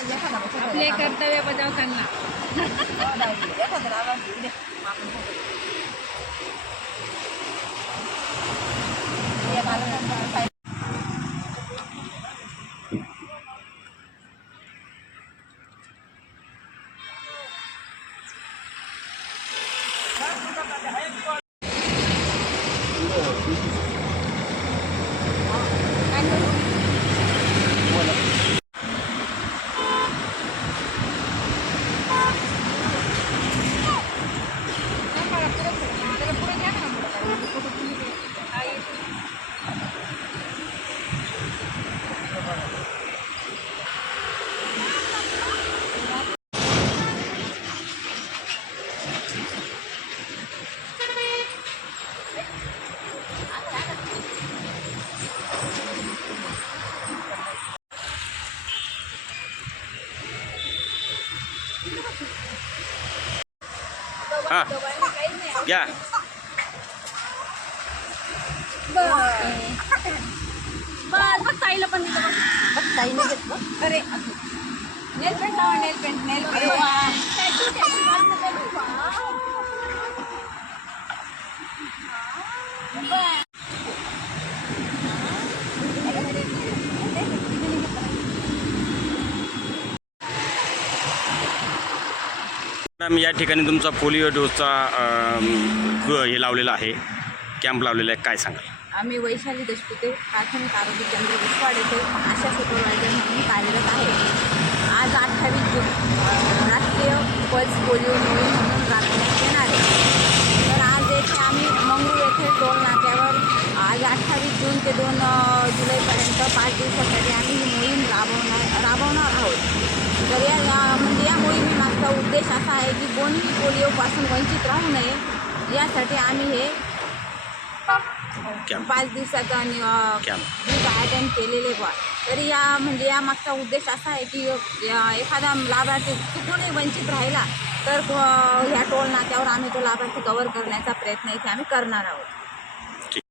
आपले कर्तव्य बजावताना हां घ्या. बस बघ ताईला पण दिलं बघ ताईने घेतलं. अरे नेल पेंट लावा, नेल पेंट, नेल पेंट. मॅम या ठिकाणी तुमचा पोलिओ डोसचा हे लावलेला आहे, कॅम्प लावलेला आहे, काय सांगाल? आम्ही वैशाली देशपुते प्राथमिक आरोग्य केंद्र विसवाड येथे आशा सुपरवायझर म्हणून कार्यरत आहे. आज 28 जून राष्ट्रीय पल्स पोलिओ मोहीम म्हणून राबविण्यात येणार आहे. तर आज येथे आम्ही मंगरूळ येथे टोल नाक्यावर आज 28 जून ते 2 जुलैपर्यंत 5 दिवसासाठी आम्ही ही मोहीम राबवणार आहोत. तर या मोहिमेमागचा उद्देश असा आहे की कोणीही पोलिओपासून वंचित राहू नये, यासाठी आम्ही हे 5 दिवसाचा ड्यूट अटेंड केलेले बा. तर या मागचा उद्देश असा आहे की एखादा लाभार्थी चुकूनही वंचित राहिला तर ह्या टोल नाक्यावर आम्ही तो लाभार्थी कव्हर करण्याचा प्रयत्न इथे आम्ही करणार आहोत.